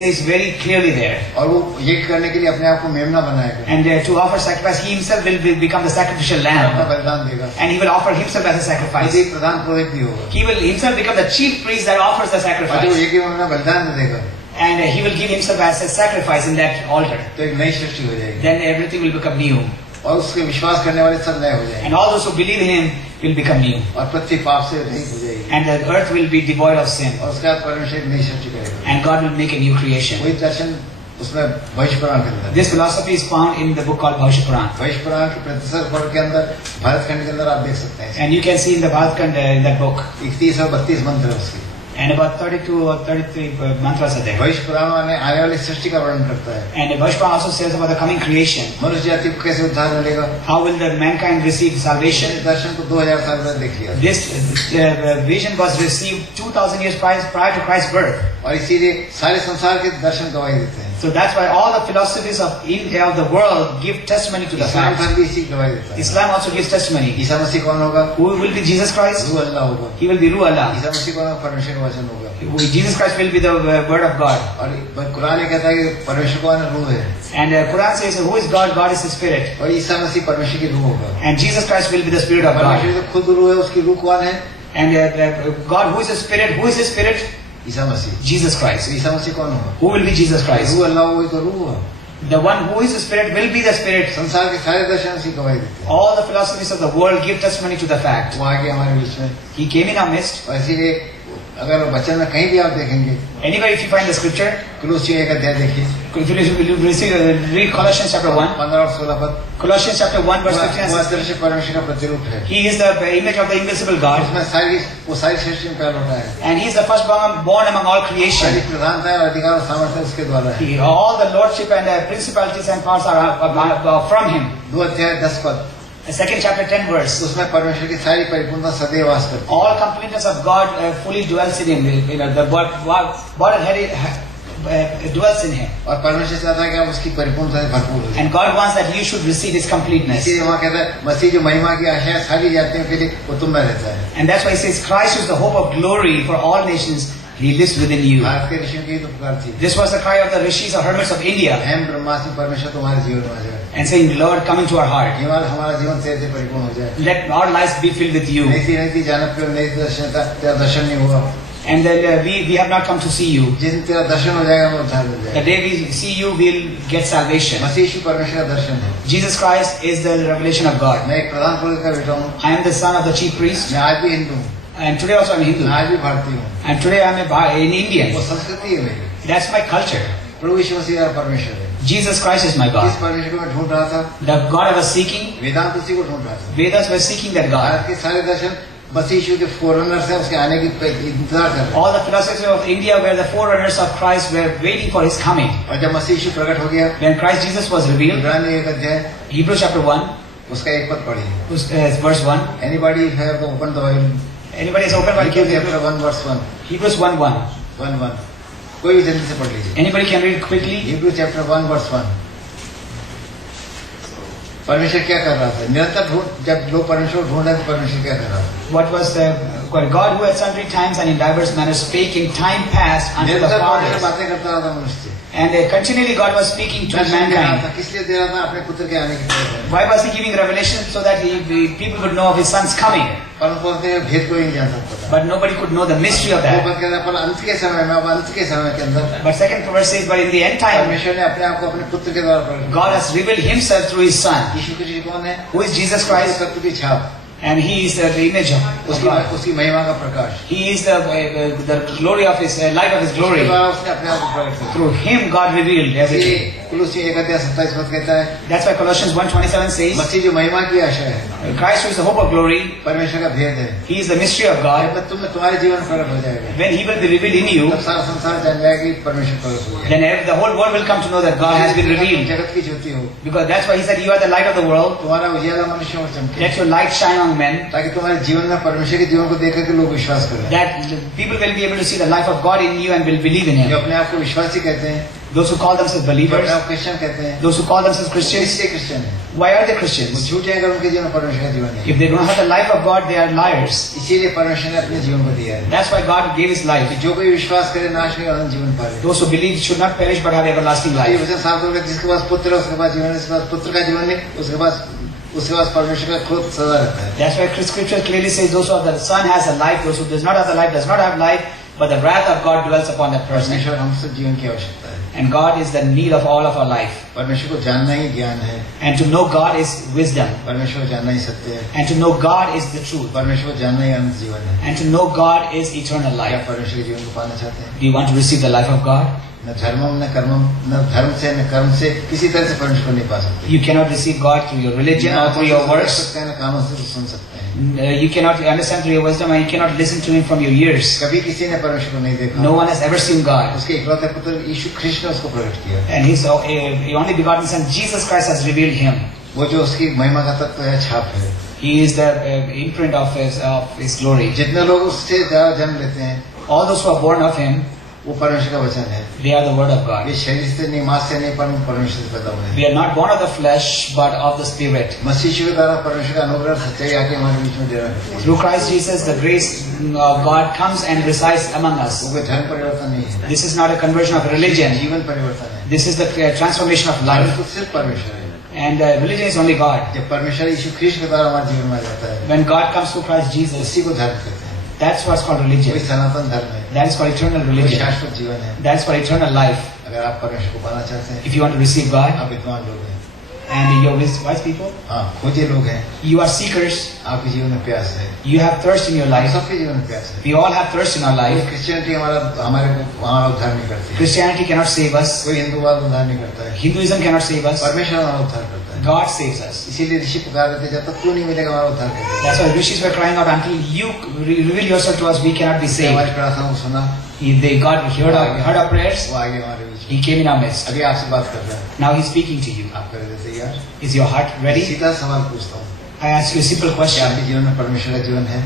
is very clearly there. और वो ये करने के लिए अपने आप को मेमना बनाएगा. And to offer sacrifice, he himself will become the sacrificial अपना lamb. बलिदान देगा. And he will offer himself as a sacrifice. एक प्रधान पुरोहित भी होगा. He will himself become the chief priest that offers the और जो sacrifice. ये कि अपना बलिदान देगा. And he will give himself as a sacrifice in that altar. तो एक नई सृष्टि हो जाएगी. Then everything will become new. और उसके विश्वास करने वाले सब नए हो जाएंगे. And all those who believe in him will become new. और पृथ्वी पाप से रहित हो जाएगी. And the earth will be devoid of sin. और उसके बाद परमेश्वर एक नई सृष्टि करेगा. And God will make a new creation. वही दर्शन उसमें भविष्य पुराण के अंदर. This philosophy is found in the book called Bhavishya Puran. भविष्य पुराण के प्रतिशत वर्ग के अंदर भारत खंड के अंदर आप देख सकते हैं. And you can see in the Bhagavad Gita, in that book. 31 और 32 मंत्र है उसकी. And about 32 or 33 mantras are there. भविष्य पुराण में आने वाली सृष्टि का वर्णन करता है. And Bhavishya Puran also says about the coming creation. मनुष्य जाति को कैसे उद्धार मिलेगा. How will the mankind receive salvation? इस दर्शन को 2000 साल पहले देख लिया. This vision was received 2000 years prior to Christ's birth. और इसीलिए सारे संसार के दर्शन गवाही देते हैं. So that's why all the philosophies of India, of the world, give testimony to the Islam fact. धर्म भी इसी की गवाही देता है. Islam also gives testimony. Isa Masih कौन होगा. Who will be Jesus Christ? रूह अल्लाह होगा. He will be Ruh Allah. Isa Masih कौन होगा. परमेश्वर का वचन होगा. Jesus Christ will be the word of God. और कुरान ये कहता है कि परमेश्वर कौन है. रूह है. And Quran says, who is God? God is the Spirit. और ईसा मसीह परमेश्वर की रूह होगा. And Jesus Christ will be the Spirit of परमेश्वर God. तो खुद रूह है. उसकी रूह कौन है. And God, who is the Spirit? Who is the Spirit? Isa Masih. Jesus Christ. Isa Masih कौन होगा. Who will be Jesus Christ? रूह अल्लाह होगी तो रूह है. The one who is the Spirit will be the Spirit. संसार के सारे दर्शन उसी गवाही देते हैं. All the philosophies of the world give testimony to the fact. वो आगे हमारे बीच में. He came in our midst. और इसीलिए अगर वचन में कहीं भी आप देखेंगे. Anyway, if you find the scripture, कुलुस्सियों 1 अध्याय देखिए. if you read Colossians chapter 1. 15 और 16 पद. Colossians chapter 1 verse 15 and वो 16. दृश्य परमेश्वर का प्रतिरूप है. He is the image of the invisible God. उसमें वो सारी सृष्टि में पैदा होता है. And he is the firstborn born among all सारी creation. प्रधानता और अधिकार और सामर्थ्य उसके द्वारा है. All the lordship and principalities and powers are from him. 2 अध्याय 10 पद. The second chapter 10 verse. उसमें परमेश्वर की सारी परिपूर्णता सदैव वास करती है. All completeness of God fully dwells in him. You know, the Godhead dwells in him. और परमेश्वर चाहता है कि आप उसकी परिपूर्णता से भरपूर हो जाए. And God wants that you should receive his completeness. इसीलिए वहाँ कहता है मसीह जो महिमा की आशा है सारी जातियों के लिए वो तुम में रहता है. And that's why he says Christ is the hope of glory for all nations. He lives within you. Bharat के ऋषियों की तो पुकार थी. This was the cry of the rishis or hermits of India. हम ब्रह्मास्मि परमेश्वर तुम्हारे जीवन में आ जाए. And saying, Lord, come into our heart. हमारा जीवन तेरे से परिपूर्ण हो जाए. Let our lives be filled with you. नहीं थी जानब पे नहीं दर्शन का तेरा दर्शन नहीं हुआ. And then we have not come to see you. जिस दिन तेरा दर्शन हो जाएगा वो उद्धार मिल The जाएगा. day we see you, we'll get salvation. मसीह यीशु परमेश्वर का दर्शन है. Jesus Christ is the revelation of God. मैं एक प्रधान पुरोहित का बेटा हूँ. I am the son of the chief priest. मैं आज भी हिंदू हूँ. And today also I'm Hindu. मैं आज भी भारतीय हूँ. And today I'm an Indian. वो संस्कृति है मेरी. That's my culture. प्रभु यीशु मसीह मेरा परमेश्वर है. Jesus Christ is my इस God. परमेश्वर को मैं ढूंढ रहा था. The God I was seeking, वेदांत उसी को ढूंढ रहा था. Vedas were seeking that God. Bharat के सारे दर्शन मसीह यीशु के फोरनर्स हैं. उसके आने की इंतजार कर रहे हैं. All the philosophies of India were the forerunners of Christ were waiting for his coming. और जब मसीह यीशु प्रकट हो गया. When Christ Jesus was revealed, इब्रानी 1 अध्याय Hebrews chapter 1, उसका एक पद पढ़िए. verse 1. Anybody have opened the Bible? Anybody is open Bible? Hebrews chapter 1 verse 1. Hebrews 1:1. 1:1. कोई भी जल्दी से पढ़ लीजिए. Anybody can read quickly? Hebrews chapter 1 verse 1. परमेश्वर क्या कर रहा था. निरंतर जब लोग परमेश्वर ढूंढ रहे थे परमेश्वर क्या कर रहा था. What was the God who at sundry times and in diverse manners spake in time past unto the निरंतर fathers, बातें करता रहा था मनुष्य. and continually God was speaking to mankind. किस लिए दे रहा था. अपने पुत्र के आने की तरफ. Why was he giving revelation? So that people would know of his son's coming. पर उनको भेद कोई नहीं जान सकता था. But nobody could know the mystery of वो that. बात कहता है पर अंत के समय में. अब अंत के समय के अंदर But second verse says, but in the end time, परमेश्वर ने अपने आप को अपने पुत्र के द्वारा प्रकट किया. God has revealed himself through his son. Yeshu Christ कौन है. Who is Jesus उसके Christ? तत्व की छाप. And he is the image of God. उसकी महिमा का प्रकाश. He is the glory of his light of his glory. उसके द्वारा उसने अपने आप को प्रकट किया. Through him God revealed everything. कुलुस्सी 1 अध्याय 27 पद कहता है. That's why Colossians 1:27 says, मसीह जो महिमा की आशा है. Christ who is the hope of glory, परमेश्वर का भेद है. he is the mystery of God. जब तुम्हारे जीवन में प्रकट हो जाएगा. When he will be revealed in you, तब सारा संसार जान जाएगा कि परमेश्वर प्रकट हो गया. then the whole world will come to know that God has been revealed. जगत की ज्योति हो. Because that's why he said, you are the light of the world. तुम्हारा उजियाला मनुष्यों में चमके. Let your light shine on young men, ताकि तुम्हारे जीवन में परमेश्वर के जीवन को देख करके लोग विश्वास करें। that people will be able to see the life of God in you and will believe in जो Him. अपने आप को विश्वासी कहते हैं, Those who call themselves जो believers, अपने आप क्रिश्चियन कहते हैं, those who call themselves Christians, इसलिए क्रिश्चियन है। why are they वो Christians? झूठ है अगर उनके जीवन में परमेश्वर का जीवन है। If they don't have the life of God, they are liars. इसीलिए परमेश्वर ने अपने जीवन को दिया है That's why God gave His life. कि जो कोई विश्वास करे नाश नहीं अनंत जीवन पाए। Those who believe should not perish but have everlasting ये life. वचन साफ तौर पर जिसके पास पुत्र है उसके पास जीवन है, जिसके पास पुत्र का जीवन नहीं उसके पास परमेश्वर का क्रोध सदा रहता है। That's why Scripture clearly says those who have the Son has a life, those who does not have the life does not have life, but the wrath of God dwells upon that person. परमेश्वर हमसे जीवन की आवश्यकता है। And God is the need of all of our life. परमेश्वर को जानना ही ज्ञान है। And to know God is wisdom. परमेश्वर को जानना ही सत्य है। And to know God is the truth. परमेश्वर को जानना ही अनंत जीवन है। And to know God is eternal क्या life. परमेश्वर के जीवन को पाना चाहते हैं? Do you want to receive the life of God? न धर्मम न कर्मम, न धर्म से न कर्म से किसी तरह से परमेश्वर को नहीं पा सकते। You cannot receive God through your religion or through your works. सकते हैं न कानों से सुन सकते हैं। You cannot understand through your wisdom and you cannot listen to Him from your ears. कभी किसी ने परमेश्वर को नहीं देखा। No one has ever seen God. उसके इकलौते पुत्र यीशु ख्रिस्त ने उसको प्रकट किया। And His only begotten Son, Jesus Christ, has revealed Him. वो जो उसकी महिमा का तत्व है, छाप है। He is the imprint of His glory. जितने लोग उससे ज्यादा जन्म लेते हैं, All those who are born of Him, वो परमेश्वर का वचन है। they are the Word of God. ये शरीर से नहीं, मांस से नहीं, पर परमेश्वर से पैदा हुए हैं। We are not born of the flesh, but of the Spirit. मसीह यीशु के द्वारा परमेश्वर का अनुग्रह सच्चाई आके हमारे बीच में डेरा करती है। Through Christ Jesus, the grace of God comes and resides among वो us. कोई धर्म परिवर्तन नहीं है। This is not a conversion of religion. जीवन परिवर्तन है। This is the transformation of धर्म life. तो सिर्फ परमेश्वर है। And religion is only God. जब परमेश्वर यीशु ख्रिस्त के द्वारा हमारे जीवन में आ जाता है, When God comes through Christ Jesus, उसी को धर्म कहते हैं। that's what's called वही religion. सनातन धर्म है। That is called eternal वही religion. शाश्वत जीवन है। That's for eternal life. अगर आप परमेश्वर को पाना चाहते हैं, If you want to receive God, आप विद्वान लोग हैं। and you're wise people, हाँ, खोजे लोग हैं। you are seekers, आपके जीवन में प्यास है। you have thirst in your life. सबके जीवन में प्यास है। We all have thirst in our life. Christianity हमारा उद्धार नहीं करती है। Christianity cannot save us. कोई हिंदूवाद उद्धार नहीं करता है। Hinduism cannot save us. परमेश्वर हमारा उद्धार करता है। God saves us. इसीलिए ऋषि पुकार रहे थे, जब तक तू नहीं मिलेगा हमारा उद्धार कर That's why rishis were crying out, until you reveal yourself to us, we cannot be saved. हमारी प्रार्थना को सुना, God heard our prayers. वो आगे हमारे बीच में He came in our midst. अभी आपसे बात कर रहा है। Now He's speaking to you. आप कर देते यार। Is your heart ready? सीधा सवाल पूछता हूँ, I ask you a simple क्या question. आपके जीवन में परमेश्वर का जीवन है?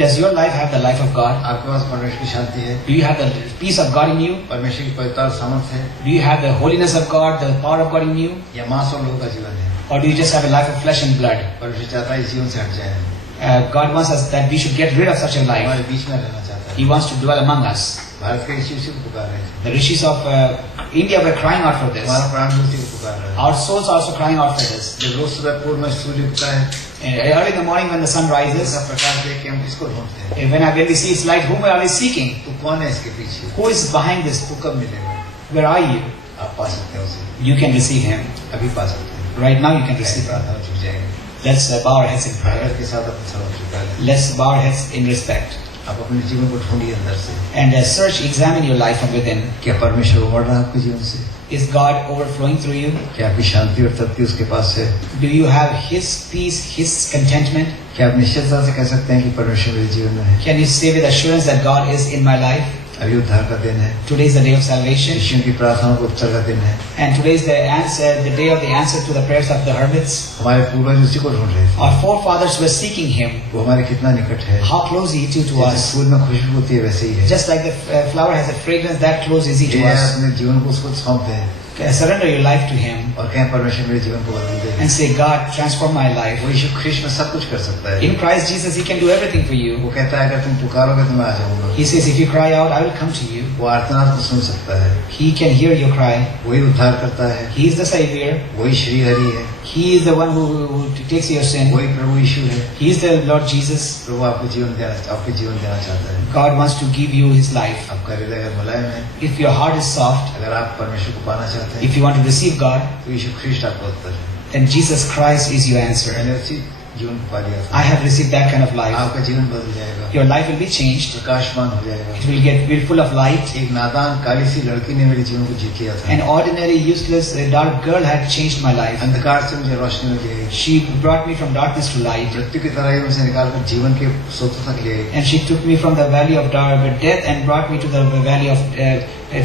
Does your life have the life of God? आपके पास परमेश्वर की शांति है? Do you have the peace of God in you? परमेश्वर की पवित्रता सामर्थ्य है? Do you have the holiness of God, the power of God in you? या मांस और लोगों का जीवन है? Or do you just have a life of flesh and blood? परमेश्वर चाहता है इस जीवन से हट जाए, God wants us that we should get rid of such a life. हमारे बीच में रहना चाहता है। He wants to dwell among us. Bharat के ऋषि उसी को पुकार रहे हैं। The rishis of India were crying out for this. हमारा प्राण भी उसी को पुकार रहा है। Our souls are also crying out for this. जब रोज सुबह पूर्व में सूर्य उगता है, Early in the morning when the sun rises, इसका प्रकाश देख के हम किसको ढूंढते हैं? when we see its light, whom are we seeking? तू कौन है इसके पीछे? Who is behind this? तू कब मिलेगा? Where are you? आप पा सकते हैं उसे, You can receive Him. अभी पा सकते हैं। Right now you can receive Him. प्रार्थना झुक जाएगी। Let's bow our heads in prayer. प्रार्थना के साथ अपने सर झुका लें। Let's bow our heads in respect. आप अपने जीवन को ढूंढिए अंदर से। And search, examine your life from within. क्या परमेश्वर उमड़ रहा है आपके जीवन से? Is God overflowing through you? क्या आपकी शांति और तृप्ति उसके पास है? Do you have His peace, His contentment? क्या आप निश्चितता से कह सकते हैं कि परमेश्वर मेरे जीवन में है? Can you say with assurance that God is in my life? अभी उद्धार का दिन है। Today is the day of salvation. यीशु की प्रार्थनाओं को उत्तर का दिन है। And today is the day of the answer to the prayers of the hermits. हमारे पूर्वज उसी को ढूंढ रहे थे। Our forefathers were seeking Him. वो हमारे कितना निकट है। How close He is to जैसे us. फूल में खुशबू होती है वैसे ही है। Just like the flower has a fragrance, that close is He to ये us. अपने जीवन को उसको सौंप दें Surrender your life to Him और कहें परमेश्वर मेरे जीवन को बदल दे। and say, God, transform my life. वो यीशु ख्रिस्त में सब कुछ कर सकता है। In Christ Jesus, He can do everything for you. वो कहता है अगर तुम पुकारोगे तो मैं आ जाऊंगा। He says, if you cry out, I will come to you. वो आर्तनाद को सुन सकता है। He can hear your cry. वही उद्धार करता है। He is the Savior. वही श्री हरि है। He is the one who takes your sin. वही प्रभु यीशु है। He is the Lord Jesus. प्रभु आपको जीवन देना चाहता है। God wants to give you His life. आपका हृदय अगर मुलायम है, If your heart is soft, अगर आप परमेश्वर को पाना चाहते हैं, if you want to receive God, तो यीशु ख्रिस्ट आपका उत्तर है। then Jesus Christ is your answer. मैंने उसी जीवन को पा लिया था। I have received that kind of life. आपका जीवन बदल जाएगा, Your life will be changed. प्रकाशमान हो जाएगा। It will be full of light. एक नादान काली सी लड़की ने मेरे जीवन को जीत लिया था। An ordinary, useless, dark girl had changed my life. अंधकार से मुझे रोशनी में ले गई। She brought me from darkness to light. मृत्यु की तरह ही मुझे निकाल कर जीवन के स्रोत तक ले गई। And she took me from the valley of death and brought me to the valley of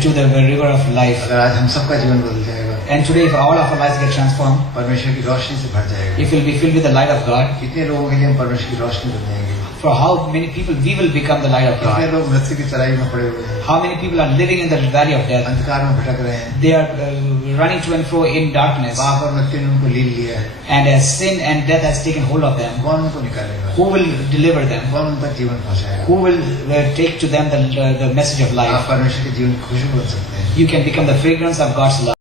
to the river of life. अगर आज हम सबका जीवन बदल जाएगा, And today, if all of our lives get transformed, परमेश्वर की रोशनी से भर जाएगा। if we'll be filled with the light of God, कितने लोगों के लिए हम परमेश्वर की रोशनी बन जाएंगे? for how many people we will become the light of कितने God. लोग मृत्यु की तराई में पड़े हुए हैं, How many people are living in the valley of death? अंधकार में भटक रहे हैं, They are running to and fro in darkness, पाप और मृत्यु ने उनको ले लिया है। and as sin and death has taken hold of them. कौन उनको निकालेगा? Who will deliver them? कौन उन तक जीवन पहुंचाएगा? Who will take to them the message of आप life? परमेश्वर के जीवन की खुशबू बन सकते हैं। You can become the fragrance of God's love.